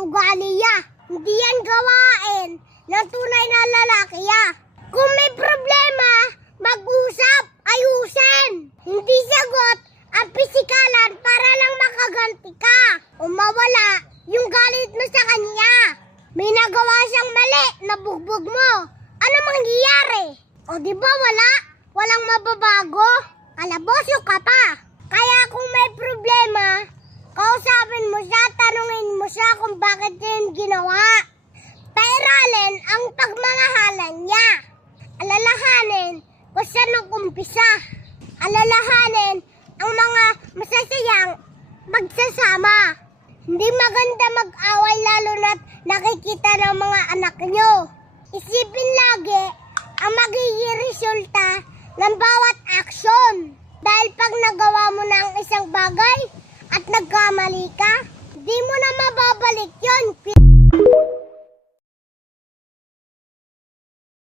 ugali ya. Hindi yan gawain ng tunay na lalaki ya. Kung may problema, mag-usap, ayusin. Hindi sagot ang pisikalan para lang makaganti ka o mawala yung galit mo sa kanya. May nagawa siyang mali, nabugbog mo. Ano mangyayari? O di ba walang mababago? Kalaboso ka pa. Kaya kung may problema, kausapin mo siya, tanungin mo siya kung bakit yun ginawa. Pairalin ang pagmamahalan niya. Alalahanin kung saan nag-umpisa. Alalahanin ang mga masasayang magsasama. Hindi maganda mag-away lalo na't nakikita ng mga anak nyo. Isipin lagi ang magiging resulta ng bawat aksyon. Dahil pag nagawa mo na ang isang bagay at nagkamali ka, di mo na mababalik yon.